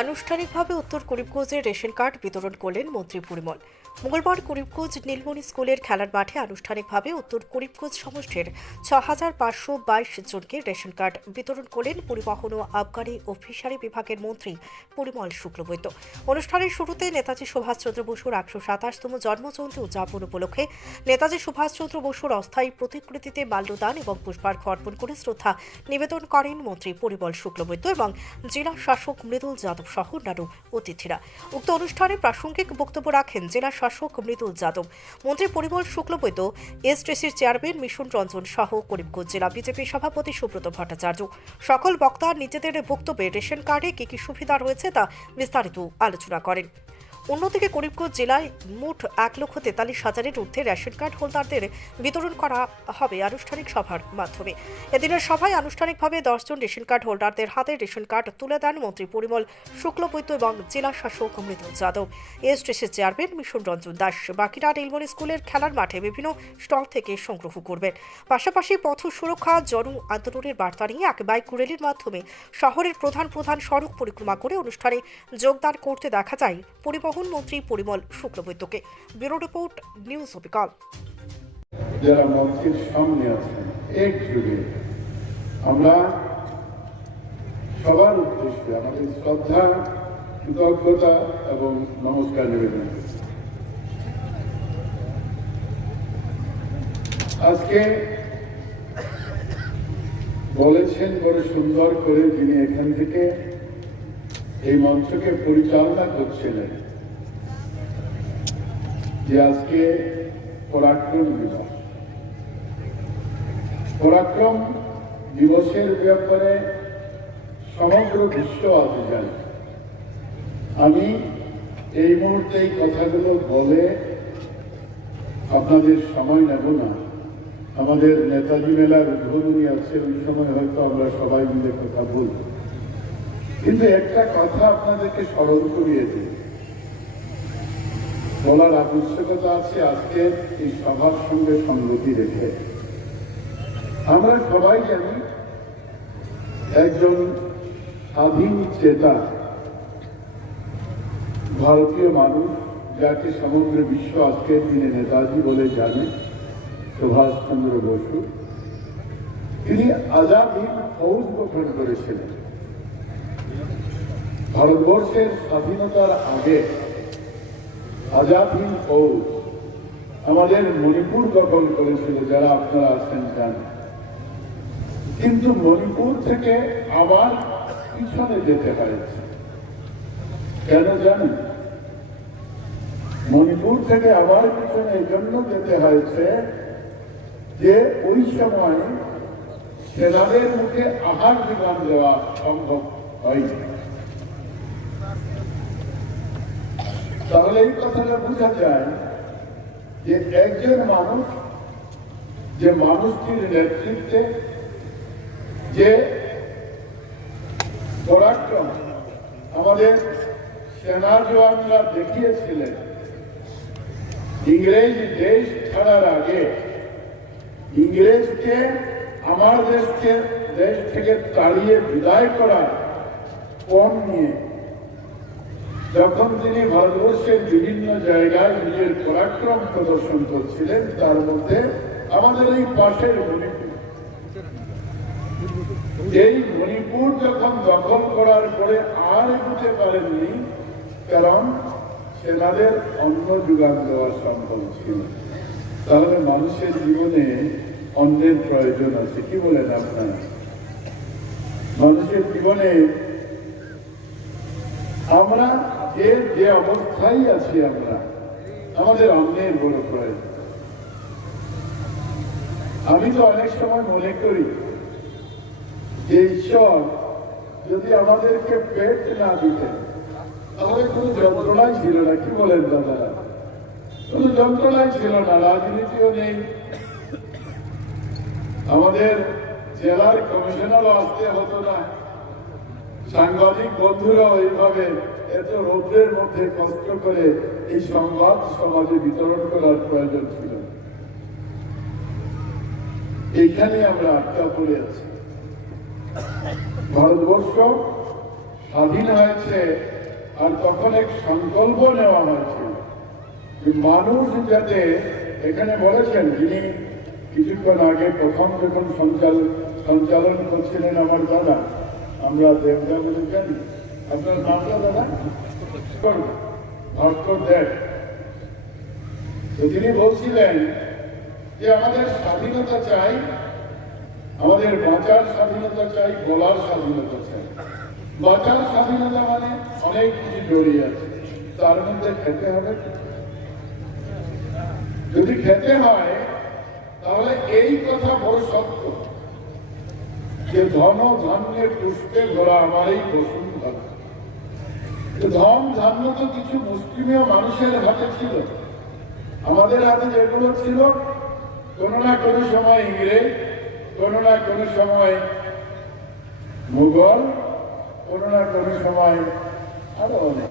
আনুষ্ঠানিকভাবে উত্তর করিমগঞ্জে ration card বিতরণ করলেন মন্ত্রী পরিমল। মঙ্গলবার করিমগঞ্জ নীলমণি স্কুলের খেলার মাঠে আনুষ্ঠানিকভাবে উত্তর করিমগঞ্জ সমষ্টির ছ হাজার পাঁচশো বাইশ জনকে রেশন কার্ড বিতরণ করলেন পরিবহন ও আবগারি ও ফিশারি বিভাগের মন্ত্রী পরিমল শুক্লবৈদ্য। অনুষ্ঠানের শুরুতে নেতাজি সুভাষচন্দ্র বসুর একশো সাতাশতম জন্মজয়ন্তী উদযাপন উপলক্ষে নেতাজি সুভাষচন্দ্র বসুর অস্থায়ী প্রতিকৃতিতে মাল্যদান এবং পুষ্পার্ঘ্য অর্পণ করে শ্রদ্ধা নিবেদন করেন মন্ত্রী পরিমল শুক্লবৈদ্য এবং জেলা শাসক মৃদুল যাদব। সহ অন্যান্য অতিথিরা। উক্ত অনুষ্ঠানে প্রাসঙ্গিক বক্তব্য রাখেন জেলা শাসক মৃদুল যাদব, মন্ত্রী পরিমল শুক্লবৈদ্য, এসটিসির চেয়ারম্যান মিশন রঞ্জন সহ করিমগঞ্জ জেলা বিজেপি সভাপতি সুব্রত ভট্টাচার্য। সকল বক্তা নিজেদের বক্তব্যে রেশন কার্ডে কি কি সুবিধা রয়েছে তা বিস্তারিত আলোচনা করেন। অন্যদিকে করিমগঞ্জ জেলায় মোট এক লক্ষ তেতাল্লিশ হাজারের ঊর্ধ্বে রেশন কার্ড হোল্ডারদের বিতরণ করা হবে আনুষ্ঠানিক সভার মাধ্যমে। এদিনের সভায় আনুষ্ঠানিকভাবে দশজন রেশন কার্ড হোল্ডারদের হাতে রেশন কার্ড তুলে দেন মন্ত্রী পরিমল শুক্লবৈদ্য এবং জেলা শাসক মৃদুল যাদব। এসটিসির চেয়ারম্যান মিশন রঞ্জন দাস। বাকিরা নীলমণি স্কুলের খেলার মাঠে বিভিন্ন স্টল থেকে সংগ্রহ করবেন। পাশাপাশি পথ সুরক্ষা, জন আন্দোলনের বার্তা নিয়ে এক বাইক র্যালির মাধ্যমে শহরের প্রধান প্রধান সড়ক পরিক্রমা করে অনুষ্ঠানে যোগদান করতে দেখা যায় পরিবহন মন্ত্রী পরিমল শুক্লবৈদ্যকে। ব্যুরো রিপোর্ট, নিউজ অবিকল যারা মঞ্চের সামনে আছেন একযোগে আমরা সবার উদ্দেশ্যে আমাদের শ্রদ্ধা, কৃতজ্ঞতা এবং নমস্কার নিবেদন আজকে বলেছেন বড় সুন্দর করে যিনি এখান থেকে এই মঞ্চকে পরিচালনা করছিলেন। যে আজকে পরাক্রম দিবস। পরাক্রম দিবসের ব্যাপারে সমগ্র বিশ্ব আজ জানে। আমি এই মুহূর্তে এই কথাগুলো বলে আপনাদের সময় নেব না। আমাদের নেতাজি মেলার উদ্বোধনী আছে, ওই সময় হয়তো আমরা সবাই মিলে কথা বলব। কিন্তু একটা কথা আপনাদেরকে স্মরণ করিয়ে দিই। বলার আবশ্যকতা আছে আজকে এই সভার সঙ্গে সঙ্গতি রেখে। আমরা সবাই জানি একজন স্বাধীন চেতা, ভারতীয় মানুষ, যাকে সমগ্র বিশ্ব আজকের দিনে নেতাজি বলে জানে, সুভাষচন্দ্র বসু। তিনি আজাদ হিন্দ ফৌজ গঠন করেছিলেন। ভারতবর্ষের স্বাধীনতার আগে আজাদ হিন্দ ফৌজ আমাদের মণিপুর দখল করেছিল, যারা আপনারা আছেন জানেন। কিন্তু মণিপুর থেকে আবার পিছনে যেতে হয়েছে। কেন জানেন? মণিপুর থেকে আবার পিছনে এই জন্য যেতে হয়েছে যে ওই সময় সেনাদের মুখে আহার যোগান দেওয়া সম্ভব তাহলে এই কথাটা বোঝা যায় যে একজন মানুষ, যে মানুষটির নেতৃত্বে যে পরাক্রম আমাদের সেনা জওয়ানরা দেখিয়েছিলেন, ইংরেজ দেশ ছাড়ার আগে, ইংরেজকে আমার দেশকে, দেশ থেকে তাড়িয়ে বিদায় করার পণ নিয়ে যখন তিনি ভারতবর্ষের বিভিন্ন জায়গায় নিজের পরাক্রম প্রদর্শন করছিলেন, তার মধ্যে আমাদের এই পাশের মণিপুর। এই মণিপুর যখন দখল করার পরে আর এগোতে পারেননি, কারণ সেনাদের অন্ন যোগান দেওয়া সম্ভব ছিল। তাহলে মানুষের জীবনে অন্যের প্রয়োজন আছে, কি বলেন আপনারা? মানুষের জীবনে আমরা যে যে অবস্থায় আছি আমরা, আমাদের অন্যের বড় প্রয়োজন আমি তো অনেক সময় মনে করি, যে ঈশ্বর যদি আমাদেরকে পেট না দিতেন, তাহলে কোনো যন্ত্রণাই ছিল না। কি বলেন দাদারা কোনো যন্ত্রণাই ছিল না, রাজনীতিও নেই। আমাদের জেলার কমিশনারও আসতে হতো না। সাংবাদিক বন্ধুরা এইভাবে এত রৌদ্রের মধ্যে কষ্ট করে এই সংবাদ সমাজে বিতরণ করার প্রয়োজন ছিল না। এইখানে আমরা আটকা পড়ে আছি ভারতবর্ষ স্বাধীন হয়েছে আর তখন এক সংকল্প নেওয়া হয়েছে মানুষ যাতে এখানে বলেছেন, যিনি কিছুক্ষণ আগে প্রথম যখন সঞ্চালন সঞ্চালন করছিলেন আমার দাদা আমরা দেবদা বলে জানি আপনার নামটা দাদা? দেব। তিনি বলছিলেন যে আমাদের স্বাধীনতা চাই, আমাদের বাঁচার স্বাধীনতা চাই, বলার স্বাধীনতা চাই। বাঁচার স্বাধীনতা মানে অনেক কিছু জড়িয়ে আছে। তার মধ্যে খেতে হবে। যদি খেতে হয়, তাহলে এই কথা বড় সত্য। যে ধন ধান্যের পুষ্পে ভরা আমার এই বসুন্ধরা ধন। ধান্য তো কিছু মুসলিমীয় মানুষের হাতে ছিল। আমাদের হাতে যেগুলো ছিল, কোনো না কোনো সময় ইংরেজ, কোনো না কোনো সময় মুঘল কোনো না কোনো সময় আরও অনেক।